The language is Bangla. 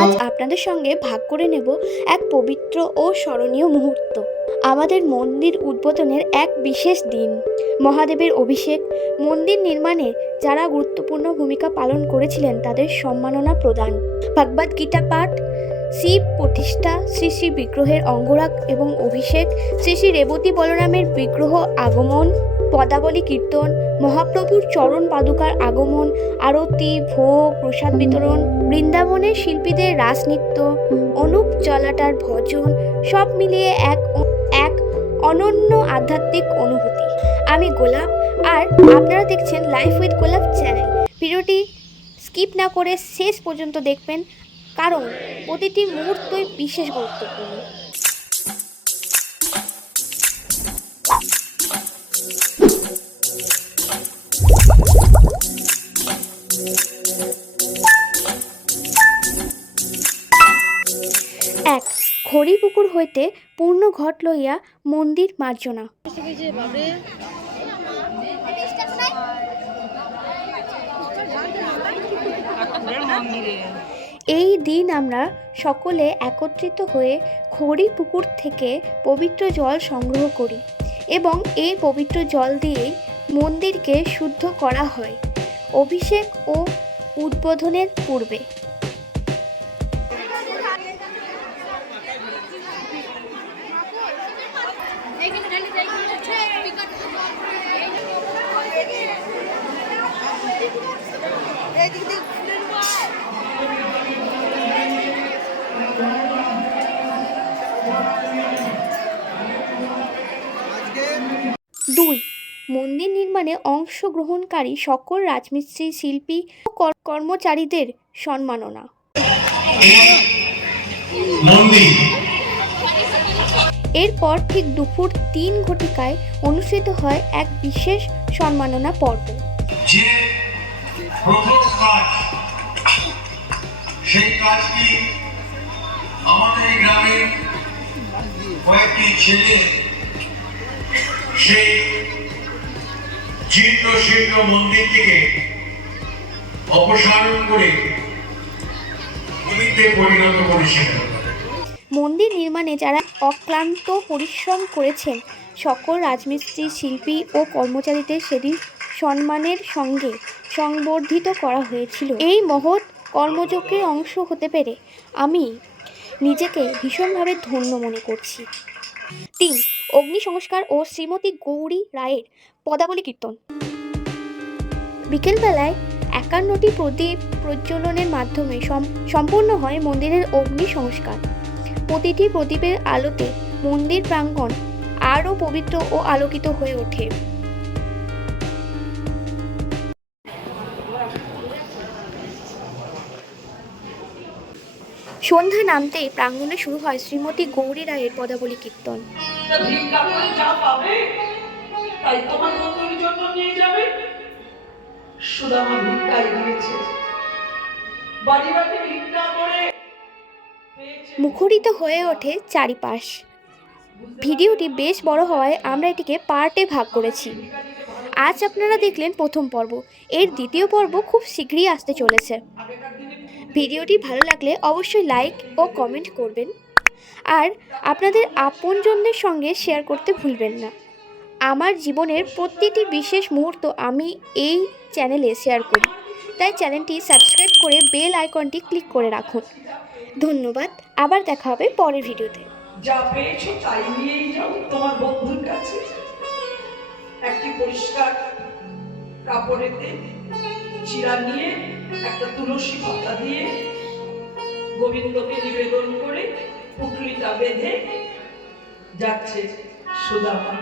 আজ আপনাদের সঙ্গে ভাগ করে নেব এক পবিত্র ও স্মরণীয় মুহূর্ত, আমাদের মন্দির উদ্বোধনের এক বিশেষ দিন। মহাদেবের অভিষেক, মন্দির নির্মাণে যারা গুরুত্বপূর্ণ ভূমিকা পালন করেছিলেন তাদের সম্মাননা প্রদান, ভগবদ গীতা পাঠ, শিব প্রতিষ্ঠা, শ্রী শ্রী বিগ্রহের অঙ্গরাগ এবং অভিষেক, শ্রী শ্রী রেবতী বলরামের বিগ্রহ আগমন, পদাবলী কীর্তন, মহাপ্রভুর চরণ পাদুকার আগমন, আরতি, ভোগ, প্রসাদ বিতরণ, বৃন্দাবনের শিল্পীদের রাসনৃত্য, অনুপ জলাটার ভজন, সব মিলিয়ে এক অনন্য আধ্যাত্মিক অনুভূতি। আমি গোলাপ, আর আপনারা দেখছেন লাইফ উইথ গোলাপ চ্যানেল। ভিডিওটি স্কিপ না করে শেষ পর্যন্ত দেখবেন, কারণ প্রতিটি মুহূর্তই বিশেষ গুরুত্বপূর্ণ। এক, খড়িপুকুর হইতে পূর্ণ ঘট লইয়া মন্দির মার্জনা। এই দিন আমরা সকলে একত্রিত হয়ে খড়িপুকুর থেকে পবিত্র জল সংগ্রহ করি এবং এই পবিত্র জল দিয়েই মন্দিরকে শুদ্ধ করা হয় অভিষেক ও উদ্বোধনের পূর্বে। দুই, মন্দির নির্মাণে অংশগ্রহণকারী সকল রাজমিস্ত্রি, শিল্পী ও কর্মচারীদের সম্মাননা। এরপর ঠিক দুপুর 3 ঘটিকায় অনুষ্ঠিত হয় এক বিশেষ সম্মাননা পর্ব। যে প্রথম কাজ, সেই কাজটি আমাদের গ্রামের কয়েকটি ছেলে সেই জীর্ণ শীর্ণ মন্দিরটিকে অপসারণ করে জীবিতে পরিণত করেছিল। মন্দির নির্মাণে যারা অক্লান্ত পরিশ্রম করেছেন সকল রাজমিস্ত্রি, শিল্পী ও কর্মচারীদের সেদিন সম্মানের সঙ্গে সংবর্ধিত করা হয়েছিল। এই মহৎ কর্মযজ্ঞের অংশ হতে পেরে আমি নিজেকে ভীষণভাবে ধন্য মনে করছি। 3, অগ্নি সংস্কার ও শ্রীমতী গৌরী রায়ের পদাবলী কীর্তন। বিকেলবেলায় 51টি প্রদীপ প্রজ্বলনের মাধ্যমে সম্পূর্ণ হয় মন্দিরের অগ্নি সংস্কার। প্রতিটি প্রদীপের আলোতে মন্দির প্রাঙ্গণ আরও পবিত্র ও আলোকিত হয়ে ওঠে। সন্ধ্যা নামতেই প্রাঙ্গণে শুরু হয় শ্রীমতী গৌরী রায়ের পদাবলী কীর্তন। মুখরিত হয়ে ওঠে চারিপাশ। ভিডিওটি বেশ বড় হওয়ায় আমরা এটিকে পার্টে ভাগ করেছি। আজ আপনারা দেখলেন প্রথম পর্ব, এর দ্বিতীয় পর্ব খুব শীঘ্রই আসতে চলেছে। ভিডিওটি ভালো লাগলে অবশ্যই লাইক ও কমেন্ট করবেন, আর আপনাদের আপনজনদের সঙ্গে শেয়ার করতে ভুলবেন না। আমার জীবনের প্রতিটি বিশেষ মুহূর্ত আমি এই চ্যানেলে শেয়ার করি, তাই চ্যানেলটি সাবস্ক্রাইব করে বেল আইকনটি ক্লিক করে রাখুন। ধন্যবাদ, আবার দেখা হবে পরের ভিডিওতে। যা পেয়েছো তাই নিয়েই যাও তোমার বন্ধুর কাছে। একটি পরিষ্কার কাপড়েতে চিরা নিয়ে একটা তুলসী পাতা দিয়ে গোবিন্দকে নিবেদন করে পুটলিটা বেঁধে যাচ্ছে সুদামা।